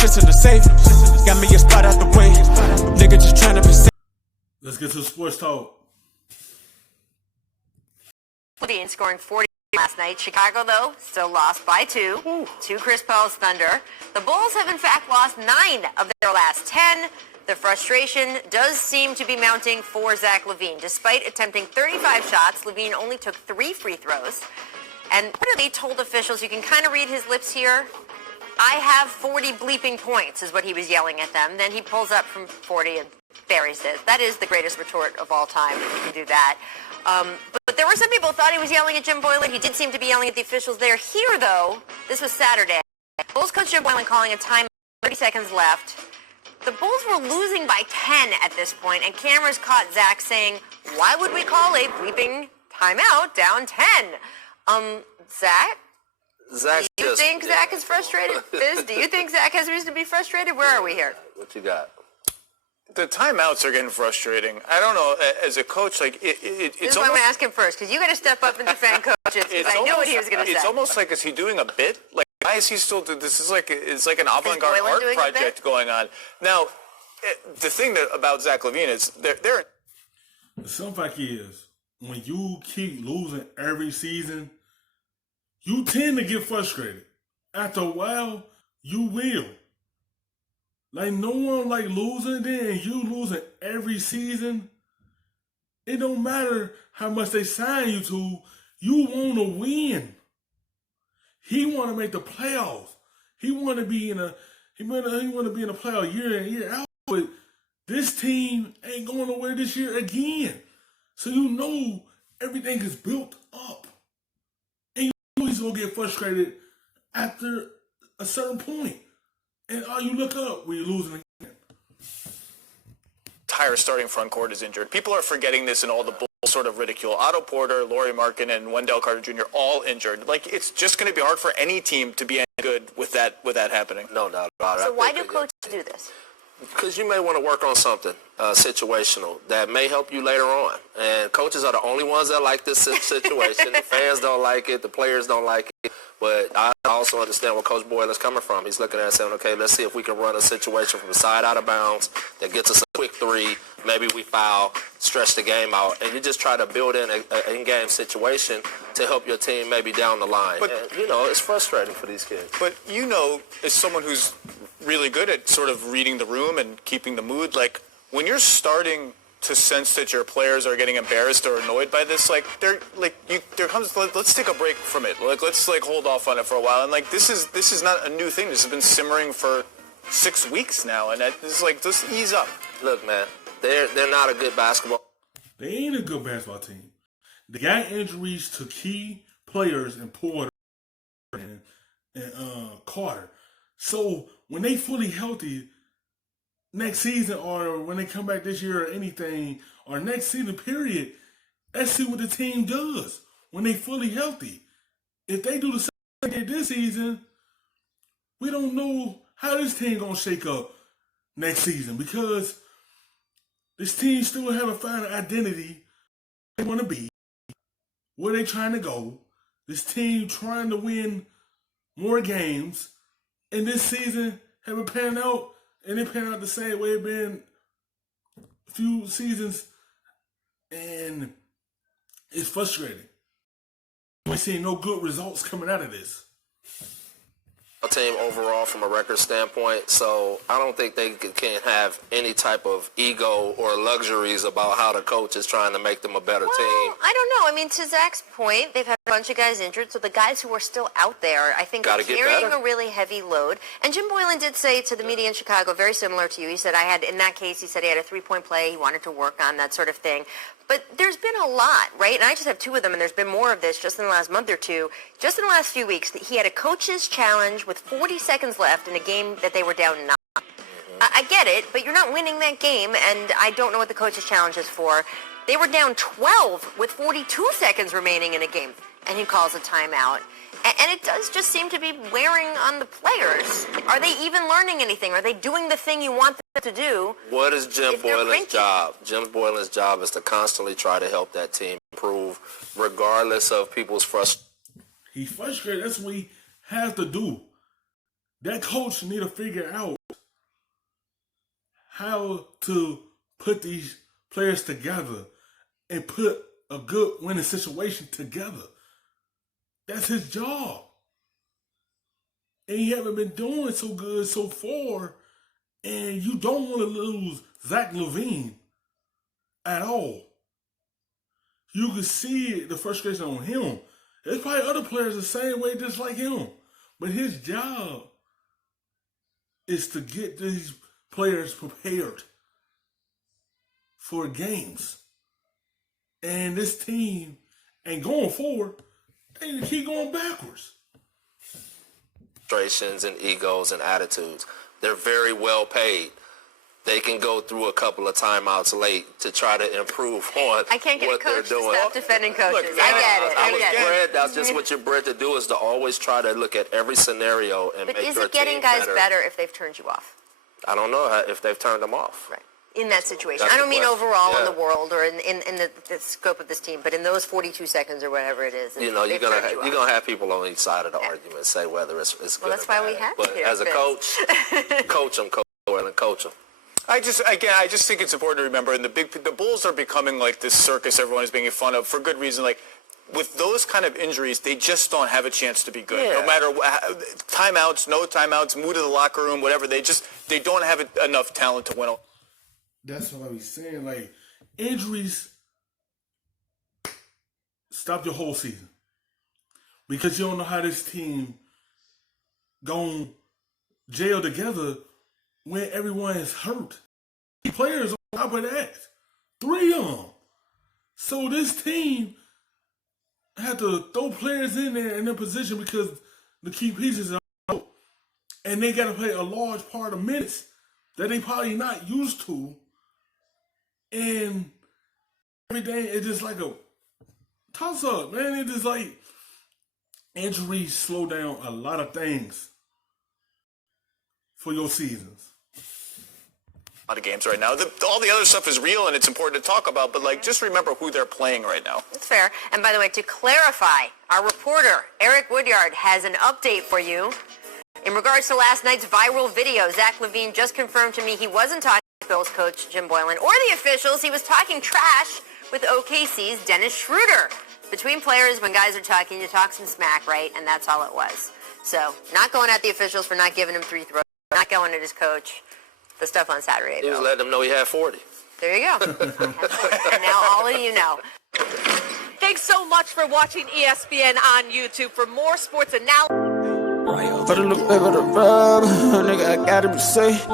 shit's in the safe. Got me a spot out the way. Nigga just tryna be safe. Let's get to sports talk. LaVine scoring 40 last night. Chicago, though, still lost by 2 to Chris Paul's Thunder. The Bulls have, in fact, lost 9 of their last 10. The frustration does seem to be mounting for Zach LaVine. Despite attempting 35 shots, LaVine only took 3 free throws. And reportedly told officials, you can kind of read his lips here, I have 40 bleeping points, is what he was yelling at them. Then he pulls up from 40 and buries it. That is the greatest retort of all time, if you can do that. But there were some people who thought he was yelling at Jim Boylen. He did seem to be yelling at the officials there. Here, though, this was Saturday. Bulls coach Jim Boylen calling a time, 30 seconds left. The Bulls were losing by 10 at this point, and cameras caught Zach saying, why would we call a bleeping timeout down 10? Zach? Do you think Zach is frustrated? Fizz, do you think Zach has reason to be frustrated? Where are we here? What you got? The timeouts are getting frustrating. I don't know. As a coach, like This it's is why I'm going to ask him first, because you got to step up and defend coaches. I knew what he was going to say. It's almost like, is he doing a bit? Like, why is he still? This is like it's like an avant-garde art project going on. Now, the thing about Zach LaVine is they're. The simple fact is, when you keep losing every season, you tend to get frustrated. After a while, you will. Like, no one like losing, then you losing every season. It don't matter how much they sign you to, you want to win. He want to make the playoffs. He want to be in a playoff year in year out. But this team ain't going nowhere this year again. So you know everything is built up. And you know he's gonna get frustrated after a certain point. And all you look up when you're losing again. Entire starting front court is injured. People are forgetting this in all the Bulls sort of ridicule. Otto Porter, Lauri Markkanen, and Wendell Carter Jr. all injured. Like, it's just going to be hard for any team to be any good with that happening. No doubt about it. So why do coaches do this? Because you may want to work on something situational that may help you later on. And coaches are the only ones that like this situation. The fans don't like it. The players don't like it. But I also understand where Coach Boyle is coming from. He's looking at it and saying, okay, let's see if we can run a situation from the side out of bounds that gets us a quick 3. Maybe we foul, stretch the game out. And you just try to build in an in-game situation to help your team maybe down the line. But, and, you know, it's frustrating for these kids. But, you know, as someone who's really good at sort of reading the room and keeping the mood, like, when you're starting to sense that your players are getting embarrassed or annoyed by this, like, let's take a break from it. Like, let's hold off on it for a while. And like, this is not a new thing. This has been simmering for 6 weeks now, and it's like, just ease up. Look, man, they're not a good basketball. They ain't a good basketball team. They got injuries to key players in Porter and Carter. So when they fully healthy next season, or when they come back this year, or anything, or next season period, let's see what the team does when they fully healthy. If they do the same thing they did this season, we don't know how this team gonna shake up next season, because this team still haven't found an identity they want to be, where they trying to go. This team trying to win more games, and this season haven't panned out. And it panned out the same way it been a few seasons. And it's frustrating. We see no good results coming out of this. Team overall from a record standpoint, so I don't think they can have any type of ego or luxuries about how the coach is trying to make them a better team. I don't know. I mean, to Zach's point, they've had a bunch of guys injured, so the guys who are still out there, I think, are carrying a really heavy load. And Jim Boylen did say to the media in Chicago, very similar to you, he said, in that case, he said he had a 3-point play, he wanted to work on that sort of thing. But there's been a lot, right? And I just have 2 of them, and there's been more of this just in the last month or 2. Just in the last few weeks, he had a coach's challenge with 40 seconds left in a game that they were down 9. I get it, but you're not winning that game, and I don't know what the coach's challenge is for. They were down 12 with 42 seconds remaining in a game, and he calls a timeout. And it does just seem to be wearing on the players. Are they even learning anything? Are they doing the thing you want them to do? What is Jim Boylen's job? Jim Boylen's job is to constantly try to help that team improve, regardless of people's frustration. He's frustrated. That's what he has to do. That coach need to figure out how to put these players together and put a good winning situation together. That's his job. And he haven't been doing so good so far. And you don't want to lose Zach LaVine at all. You can see the frustration on him. There's probably other players the same way just like him. But his job is to get these players prepared for games. And this team ain't going forward. They keep going backwards. Frustrations and egos and attitudes. They're very well paid. They can go through a couple of timeouts late to try to improve on I can't get what a coach they're doing. to stop defending coaches. Look, I get it. That's just what you're bred to do, is to always try to look at every scenario and But make is your it getting team guys better. better if they've turned you off? I don't know if they've turned them off. Right. In that situation. That's I don't the mean question. overall in Yeah. the world or in the scope of this team, but in those 42 seconds or whatever it is. You know, you're they've turned gonna you you're off. gonna have people on each side of the argument say whether it's good. Well, that's or why we bad. have But you here, as a Chris. coach, coach them, and coach them. I just think it's important to remember, and the Bulls are becoming like this circus everyone is making fun of for good reason. Like, with those kind of injuries, they just don't have a chance to be good. Yeah. No matter timeouts, no timeouts, mood of the locker room, whatever. They don't have enough talent to win. That's what I was saying. Like, injuries stop your whole season. Because you don't know how this team gon' gel together when everyone is hurt. Players on top of that. 3 of them. So this team had to throw players in there in their position because the key pieces are out. And they got to play a large part of minutes that they probably not used to. And everything is just like a toss-up, man. It's just like injuries slow down a lot of things for your seasons. A lot of games right now. All the other stuff is real and it's important to talk about, but like, just remember who they're playing right now. That's fair. And by the way, to clarify, our reporter, Eric Woodyard, has an update for you. In regards to last night's viral video, Zach LaVine just confirmed to me he wasn't talking to Bills coach Jim Boylan or the officials. He was talking trash with OKC's Dennis Schroeder. Between players, when guys are talking, you talk some smack, right? And that's all it was. So, not going at the officials for not giving him 3 throws, not going at his coach. The stuff on Saturday. He was letting them know he had 40. There you go. And now all of you know. Thanks so much for watching ESPN on YouTube. For more sports analysis. Put a little bit of the rub, nigga, I gotta be safe.